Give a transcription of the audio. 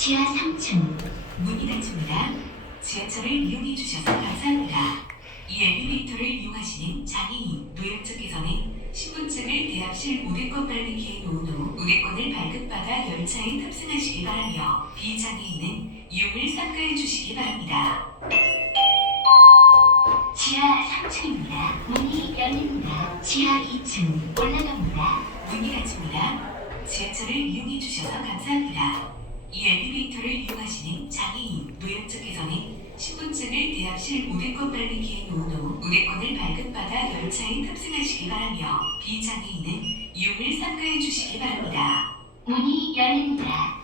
지하 3층. 문이 닫힙니다. 지하철을 이용해 주셔서 감사합니다. 이 엘리베이터를 이용하시는 장애인, 노약자께서는 신분증을 대합실 우대권 발매기에 놓은 후 우대권을 발급받아 열차에 탑승하시기 바라며 비장애인은 이용을 삼가해 주시기 바랍니다. 지하 3층입니다. 문이 열립니다. 지하 2층 올라갑니다. 문이 닫힙니다. 지하철을 이용해 주셔서 감사합니다. 이 엘리베이터를 이용하시는 장애인, 노약자께서는 신분증을 대합실 우대권 발매기에 놓은 후 우대권을 발급받아 열차에 탑승하시기 바라며 비장애인은 이용을 삼가해 주시기 바랍니다. 문이 열립니다.